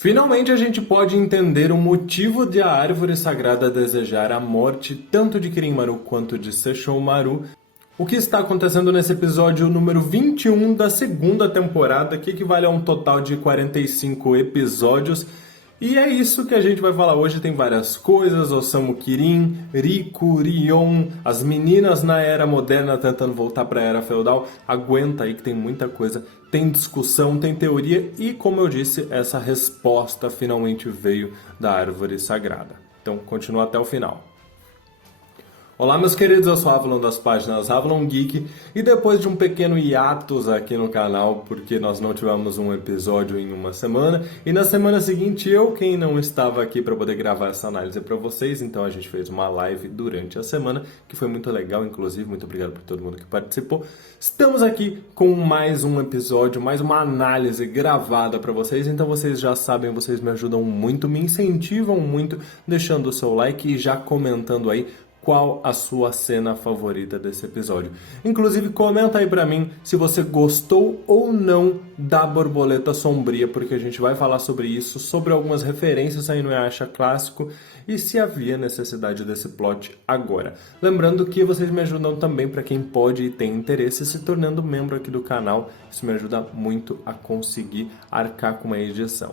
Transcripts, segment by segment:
Finalmente a gente pode entender o motivo de a árvore sagrada desejar a morte tanto de Kirin-Maru quanto de Sesshomaru. O que está acontecendo nesse episódio número 21 da segunda temporada, que equivale a um total de 45 episódios. E é isso que a gente vai falar hoje. Tem várias coisas: Osamu Kirin, Riku, Rion, as meninas na era moderna tentando voltar para a era feudal. Aguenta aí que tem muita coisa. Tem discussão, tem teoria e, como eu disse, essa resposta finalmente veio da árvore sagrada. Então continua até o final. Olá meus queridos, eu sou Avalon das páginas Avalon Geek e depois de um pequeno hiatus aqui no canal, porque nós não tivemos um episódio em uma semana, e na semana seguinte quem não estava aqui para poder gravar essa análise para vocês, então a gente fez uma live durante a semana, que foi muito legal, inclusive, muito obrigado por todo mundo que participou. Estamos aqui com mais um episódio, mais uma análise gravada para vocês, então vocês já sabem, vocês me ajudam muito, me incentivam muito, deixando o seu like e já comentando aí qual a sua cena favorita desse episódio. Inclusive, comenta aí pra mim se você gostou ou não da borboleta sombria, porque a gente vai falar sobre isso, sobre algumas referências aí no Yasha clássico e se havia necessidade desse plot agora. Lembrando que vocês me ajudam também, para quem pode e tem interesse, se tornando membro aqui do canal. Isso me ajuda muito a conseguir arcar com uma edição.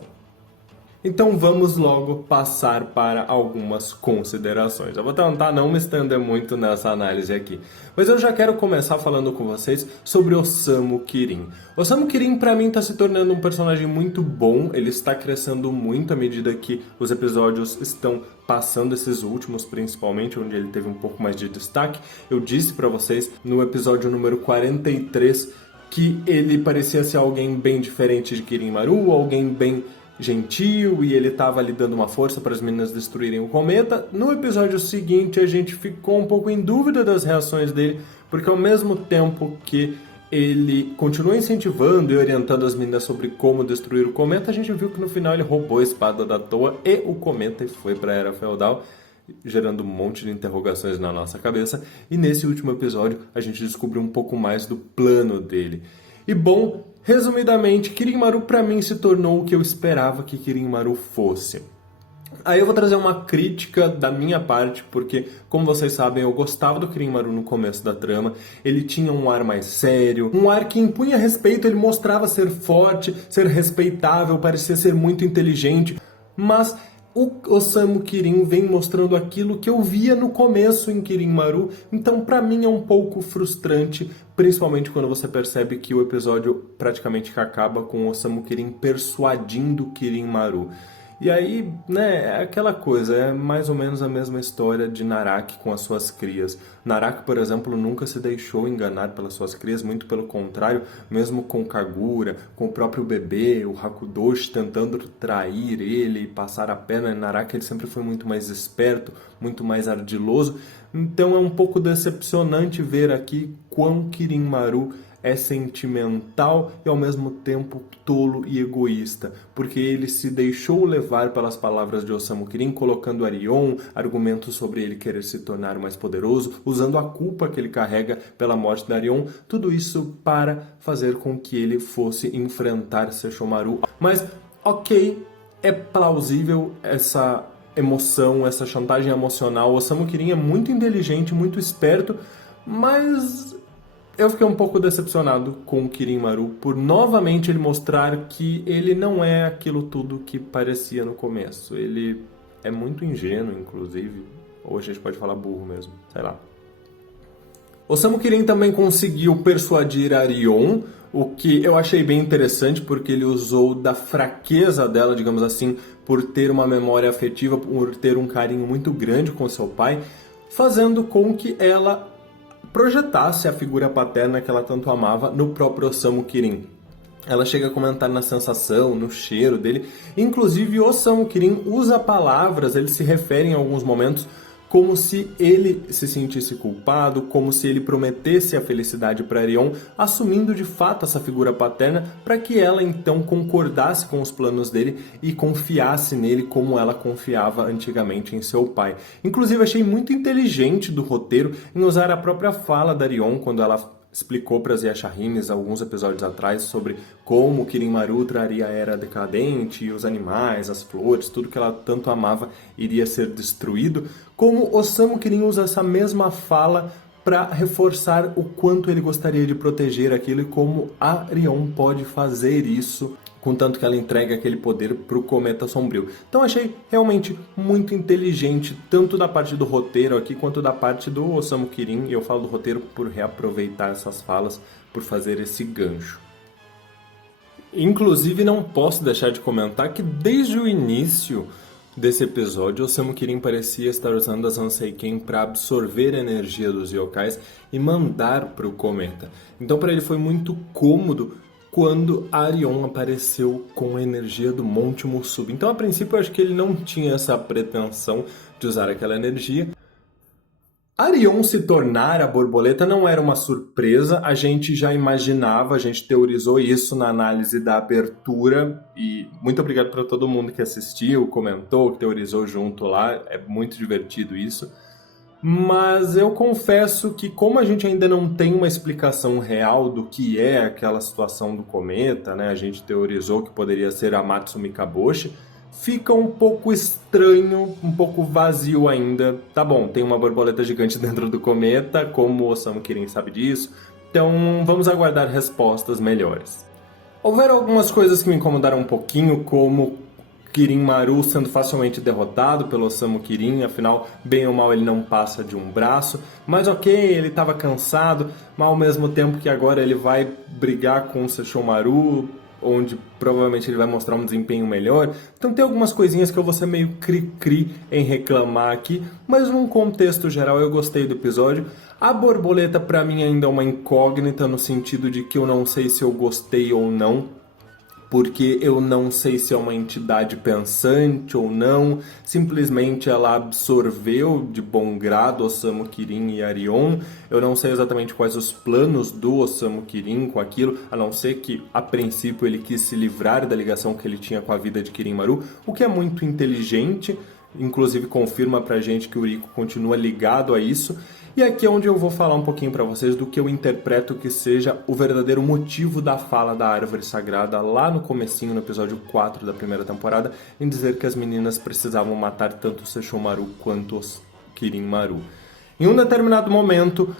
Então vamos logo passar para algumas considerações. Eu vou tentar não me estender muito nessa análise aqui, mas eu já quero começar falando com vocês sobre Osamu Kirin. Osamu Kirin para mim está se tornando um personagem muito bom, ele está crescendo muito à medida que os episódios estão passando, esses últimos principalmente, onde ele teve um pouco mais de destaque. Eu disse para vocês no episódio número 43 que ele parecia ser alguém bem diferente de Kirin-Maru, alguém bem gentil, e ele estava ali dando uma força para as meninas destruírem o cometa. No episódio seguinte a gente ficou um pouco em dúvida das reações dele, porque ao mesmo tempo que ele continua incentivando e orientando as meninas sobre como destruir o cometa, a gente viu que no final ele roubou a espada da Toa e o cometa e foi para a Era Feudal, gerando um monte de interrogações na nossa cabeça. E nesse último episódio a gente descobriu um pouco mais do plano dele. E bom, resumidamente, Kirin-Maru pra mim se tornou o que eu esperava que Kirin-Maru fosse. Aí eu vou trazer uma crítica da minha parte, porque, como vocês sabem, eu gostava do Kirin-Maru no começo da trama. Ele tinha um ar mais sério, um ar que impunha respeito, ele mostrava ser forte, ser respeitável, parecia ser muito inteligente, mas o Osamu Kirin vem mostrando aquilo que eu via no começo em Kirin-Maru, então pra mim é um pouco frustrante, principalmente quando você percebe que o episódio praticamente acaba com o Osamu Kirin persuadindo Kirin-Maru. E aí, né, é aquela coisa, é mais ou menos a mesma história de Naraki com as suas crias. Naraki, por exemplo, nunca se deixou enganar pelas suas crias, muito pelo contrário, mesmo com Kagura, com o próprio bebê, o Hakudoshi tentando trair ele e passar a perna em Naraki, ele sempre foi muito mais esperto, muito mais ardiloso. Então é um pouco decepcionante ver aqui quão Kirin-Maru é sentimental e ao mesmo tempo tolo e egoísta, porque ele se deixou levar pelas palavras de Osamu Kirin, colocando Arion, argumentos sobre ele querer se tornar mais poderoso, usando a culpa que ele carrega pela morte de Arion, tudo isso para fazer com que ele fosse enfrentar Sesshomaru. Mas, ok, é plausível essa emoção, essa chantagem emocional. Osamu Kirin é muito inteligente, muito esperto, mas eu fiquei um pouco decepcionado com o Kirin-Maru por novamente ele mostrar que ele não é aquilo tudo que parecia no começo. Ele é muito ingênuo, inclusive, ou a gente pode falar burro mesmo, sei lá. Osamu Kirin também conseguiu persuadir Arion, o que eu achei bem interessante, porque ele usou da fraqueza dela, digamos assim, por ter uma memória afetiva, por ter um carinho muito grande com seu pai, fazendo com que ela projetasse a figura paterna que ela tanto amava no próprio Osamu Kirin. Ela chega a comentar na sensação, no cheiro dele. Inclusive, o Osamu Kirin usa palavras, ele se refere em alguns momentos como se ele se sentisse culpado, como se ele prometesse a felicidade para Arion, assumindo de fato essa figura paterna para que ela então concordasse com os planos dele e confiasse nele como ela confiava antigamente em seu pai. Inclusive achei muito inteligente do roteiro em usar a própria fala da Arion quando ela explicou para as Yashahines alguns episódios atrás sobre como Kirin Maru traria a era decadente e os animais, as flores, tudo que ela tanto amava iria ser destruído, como Osamu Kirin usa essa mesma fala para reforçar o quanto ele gostaria de proteger aquilo e como a Rion pode fazer isso, contanto que ela entrega aquele poder para o Cometa Sombrio. Então achei realmente muito inteligente, tanto da parte do roteiro aqui, quanto da parte do Osamu Kirin, e eu falo do roteiro por reaproveitar essas falas, por fazer esse gancho. Inclusive, não posso deixar de comentar que desde o início desse episódio, Osamu Kirin parecia estar usando as Hanseiken para absorver a energia dos yokais e mandar para o cometa. Então para ele foi muito cômodo quando a Rion apareceu com a energia do Monte Musubi. Então a princípio eu acho que ele não tinha essa pretensão de usar aquela energia. A Rion se tornar a borboleta não era uma surpresa, a gente já imaginava, a gente teorizou isso na análise da abertura, e muito obrigado para todo mundo que assistiu, comentou, que teorizou junto lá, é muito divertido isso. Mas eu confesso que como a gente ainda não tem uma explicação real do que é aquela situação do cometa, né? A gente teorizou que poderia ser Amatsu Mikaboshi, fica um pouco estranho, um pouco vazio ainda. Tá bom, tem uma borboleta gigante dentro do cometa, como o Osamu Kirin sabe disso, então vamos aguardar respostas melhores. Houveram algumas coisas que me incomodaram um pouquinho, como Kirin Maru sendo facilmente derrotado pelo Osamu Kirin, afinal, bem ou mal ele não passa de um braço, mas ok, ele estava cansado, mas ao mesmo tempo que agora ele vai brigar com o Sesshomaru, onde provavelmente ele vai mostrar um desempenho melhor. Então tem algumas coisinhas que eu vou ser meio cri-cri em reclamar aqui, mas num contexto geral eu gostei do episódio. A borboleta pra mim ainda é uma incógnita, no sentido de que eu não sei se eu gostei ou não, porque eu não sei se é uma entidade pensante ou não, simplesmente ela absorveu de bom grado Osamu Kirin e a Rion. Eu não sei exatamente quais os planos do Osamu Kirin com aquilo, a não ser que a princípio ele quis se livrar da ligação que ele tinha com a vida de Kirin Maru, o que é muito inteligente, inclusive confirma pra gente que o Riko continua ligado a isso. E aqui é onde eu vou falar um pouquinho para vocês do que eu interpreto que seja o verdadeiro motivo da fala da árvore sagrada lá no comecinho, no episódio 4 da primeira temporada, em dizer que as meninas precisavam matar tanto o Sesshomaru quanto os Kirin Maru. Em um determinado momento,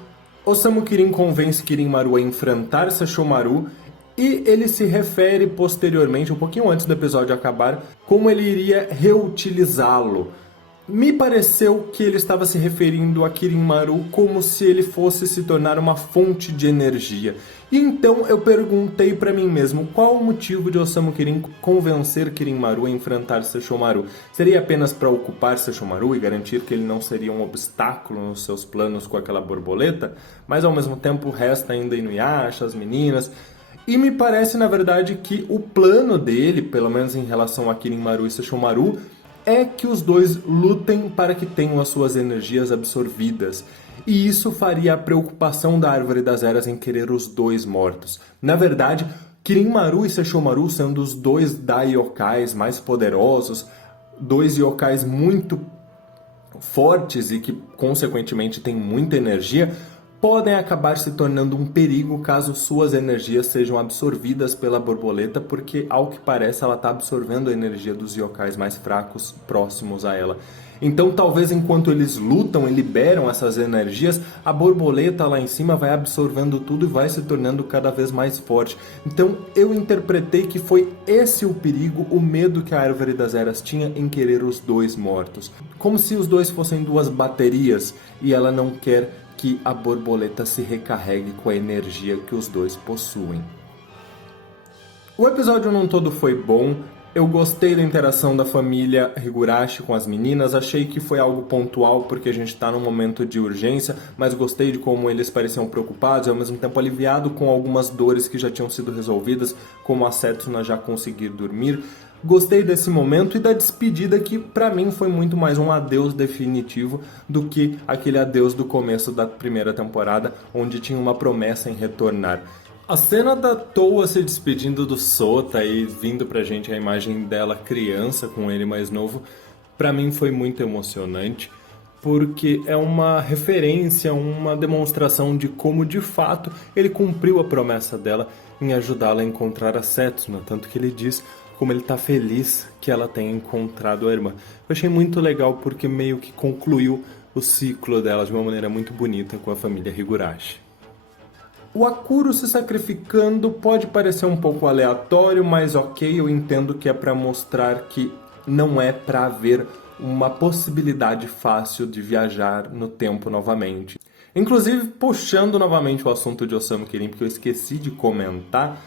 Osamu Kirin convence Kirin Maru a enfrentar Sesshomaru e ele se refere posteriormente, um pouquinho antes do episódio acabar, como ele iria reutilizá-lo. Me pareceu que ele estava se referindo a Kirin Maru como se ele fosse se tornar uma fonte de energia. E então eu perguntei para mim mesmo qual o motivo de Osamu Kirin convencer Kirin Maru a enfrentar Sesshomaru. Seria apenas para ocupar Sesshomaru e garantir que ele não seria um obstáculo nos seus planos com aquela borboleta? Mas ao mesmo tempo resta ainda Inuyasha, as meninas. E me parece na verdade que o plano dele, pelo menos em relação a Kirin Maru e Sesshomaru, é que os dois lutem para que tenham as suas energias absorvidas. E isso faria a preocupação da Árvore das Eras em querer os dois mortos. Na verdade, Kirin Maru e Sesshomaru sendo os dois Daiyokais mais poderosos, dois yokais muito fortes e que consequentemente têm muita energia, podem acabar se tornando um perigo caso suas energias sejam absorvidas pela borboleta, porque, ao que parece, ela está absorvendo a energia dos yokais mais fracos próximos a ela. Então, talvez enquanto eles lutam e liberam essas energias, a borboleta lá em cima vai absorvendo tudo e vai se tornando cada vez mais forte. Então, eu interpretei que foi esse o perigo, o medo que a Árvore das Eras tinha em querer os dois mortos. Como se os dois fossem duas baterias e ela não quer que a borboleta se recarregue com a energia que os dois possuem. O episódio num todo foi bom, eu gostei da interação da família Higurashi com as meninas, achei que foi algo pontual porque a gente está num momento de urgência, mas gostei de como eles pareciam preocupados e ao mesmo tempo aliviado com algumas dores que já tinham sido resolvidas, como a Setsuna já conseguir dormir. Gostei desse momento e da despedida que pra mim foi muito mais um adeus definitivo do que aquele adeus do começo da primeira temporada, onde tinha uma promessa em retornar. A cena da Towa se despedindo do Sota e vindo pra gente a imagem dela criança com ele mais novo, pra mim foi muito emocionante, porque é uma referência, uma demonstração de como de fato ele cumpriu a promessa dela em ajudá-la a encontrar a Setsuna, tanto que ele diz como ele está feliz que ela tenha encontrado a irmã. Eu achei muito legal porque meio que concluiu o ciclo dela de uma maneira muito bonita com a família Higurashi. O Akuro se sacrificando pode parecer um pouco aleatório, mas ok, eu entendo que é para mostrar que não é para haver uma possibilidade fácil de viajar no tempo novamente. Inclusive, puxando novamente o assunto de Osamu Kirin, porque eu esqueci de comentar,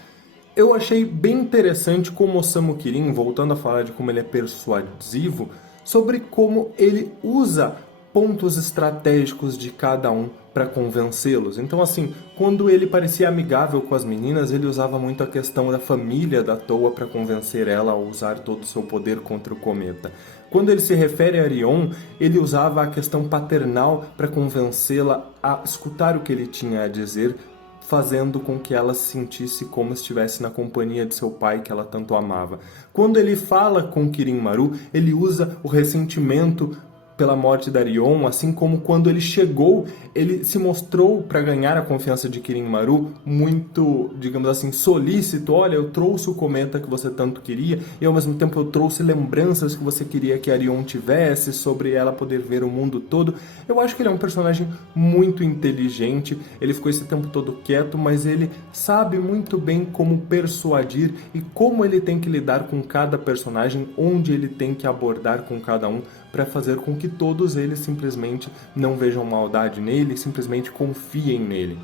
eu achei bem interessante como Osamu Kirin, voltando a falar de como ele é persuasivo, sobre como ele usa pontos estratégicos de cada um para convencê-los. Então, assim, quando ele parecia amigável com as meninas, ele usava muito a questão da família da Towa para convencer ela a usar todo o seu poder contra o cometa. Quando ele se refere a Arion, ele usava a questão paternal para convencê-la a escutar o que ele tinha a dizer, fazendo com que ela se sentisse como estivesse na companhia de seu pai que ela tanto amava. Quando ele fala com Kirin Maru, ele usa o ressentimento pela morte da Arion, assim como quando ele chegou, ele se mostrou para ganhar a confiança de Kirin Maru muito, digamos assim, solícito. Olha, eu trouxe o cometa que você tanto queria e ao mesmo tempo eu trouxe lembranças que você queria que a Arion tivesse sobre ela poder ver o mundo todo. Eu acho que ele é um personagem muito inteligente, ele ficou esse tempo todo quieto, mas ele sabe muito bem como persuadir e como ele tem que lidar com cada personagem, onde ele tem que abordar com cada um, para fazer com que todos eles simplesmente não vejam maldade nele, simplesmente confiem nele.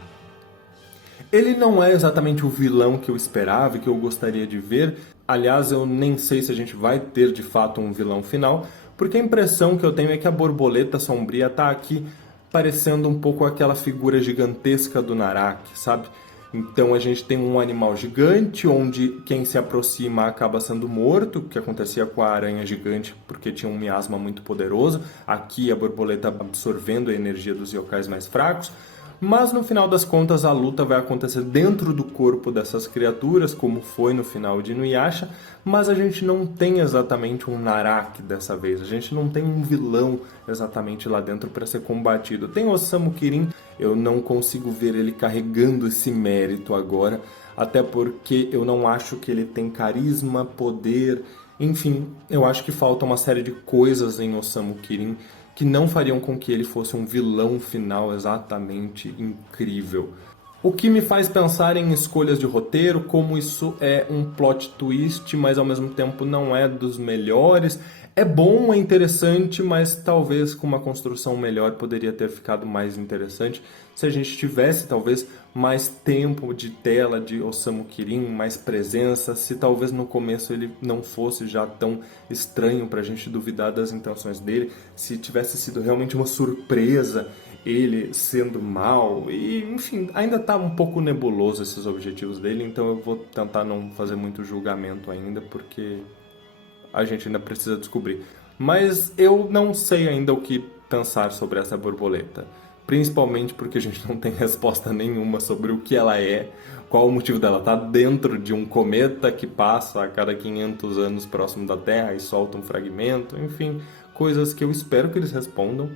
Ele não é exatamente o vilão que eu esperava e que eu gostaria de ver. Aliás, eu nem sei se a gente vai ter de fato um vilão final, porque a impressão que eu tenho é que a borboleta sombria está aqui parecendo um pouco aquela figura gigantesca do Naraki, sabe? Então a gente tem um animal gigante, onde quem se aproxima acaba sendo morto, que acontecia com a aranha gigante, porque tinha um miasma muito poderoso. Aqui a borboleta absorvendo a energia dos yokais mais fracos. Mas no final das contas a luta vai acontecer dentro do corpo dessas criaturas, como foi no final de Inuyasha, mas a gente não tem exatamente um Naraki dessa vez, a gente não tem um vilão exatamente lá dentro para ser combatido. Tem Osamu Kirin, eu não consigo ver ele carregando esse mérito agora, até porque eu não acho que ele tem carisma, poder, enfim, eu acho que falta uma série de coisas em Osamu Kirin que não fariam com que ele fosse um vilão final exatamente incrível. O que me faz pensar em escolhas de roteiro, como isso é um plot twist, mas ao mesmo tempo não é dos melhores. É bom, é interessante, mas talvez com uma construção melhor poderia ter ficado mais interessante se a gente tivesse talvez mais tempo de tela de Osamu Kirin, mais presença, se talvez no começo ele não fosse já tão estranho pra gente duvidar das intenções dele, se tivesse sido realmente uma surpresa ele sendo mal, e enfim, ainda tá um pouco nebuloso esses objetivos dele, então eu vou tentar não fazer muito julgamento ainda, porque a gente ainda precisa descobrir. Mas eu não sei ainda o que pensar sobre essa borboleta. Principalmente porque a gente não tem resposta nenhuma sobre o que ela é, qual o motivo dela estar dentro de um cometa que passa a cada 500 anos próximo da Terra e solta um fragmento, enfim, coisas que eu espero que eles respondam.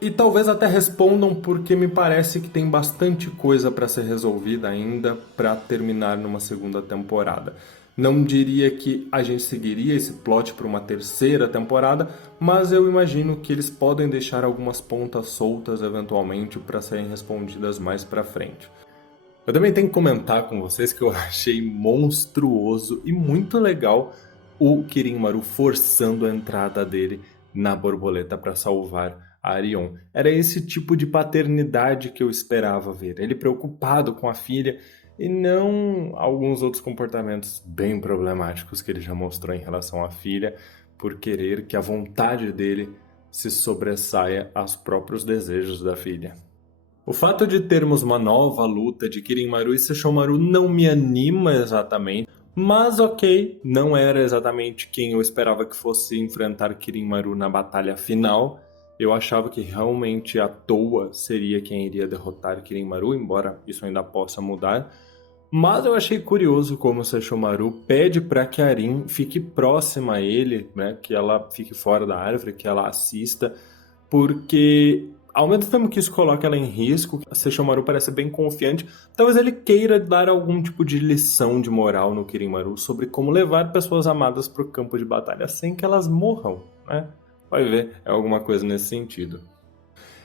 E talvez até respondam porque me parece que tem bastante coisa para ser resolvida ainda para terminar numa segunda temporada. Não diria que a gente seguiria esse plot para uma terceira temporada, mas eu imagino que eles podem deixar algumas pontas soltas eventualmente para serem respondidas mais para frente. Eu também tenho que comentar com vocês que eu achei monstruoso e muito legal o Kirin Maru forçando a entrada dele na borboleta para salvar a Arion. Era esse tipo de paternidade que eu esperava ver. Ele preocupado com a filha e não alguns outros comportamentos bem problemáticos que ele já mostrou em relação à filha, por querer que a vontade dele se sobressaia aos próprios desejos da filha. O fato de termos uma nova luta de Kirin Maru e Sesshomaru não me anima exatamente, mas ok, não era exatamente quem eu esperava que fosse enfrentar Kirin Maru na batalha final. Eu achava que realmente a Towa seria quem iria derrotar Kirin Maru, embora isso ainda possa mudar. Mas eu achei curioso como Sesshomaru pede para que a Arin fique próxima a ele, né, que ela fique fora da árvore, que ela assista, porque ao mesmo tempo que isso coloca ela em risco, a Sesshomaru parece bem confiante, talvez ele queira dar algum tipo de lição de moral no Kirinmaru sobre como levar pessoas amadas para o campo de batalha sem que elas morram, né? Vai ver, é alguma coisa nesse sentido.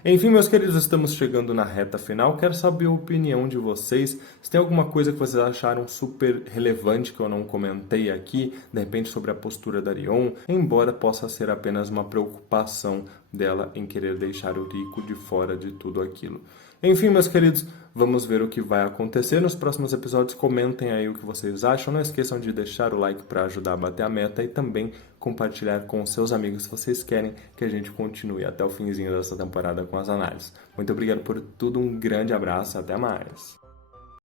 Enfim, meus queridos, estamos chegando na reta final. Quero saber a opinião de vocês. Se tem alguma coisa que vocês acharam super relevante que eu não comentei aqui, de repente sobre a postura da Rion, embora possa ser apenas uma preocupação dela em querer deixar o Rico de fora de tudo aquilo. Enfim, meus queridos, vamos ver o que vai acontecer nos próximos episódios. Comentem aí o que vocês acham. Não esqueçam de deixar o like para ajudar a bater a meta e também compartilhar com seus amigos se vocês querem que a gente continue até o finzinho dessa temporada com as análises. Muito obrigado por tudo, um grande abraço e até mais!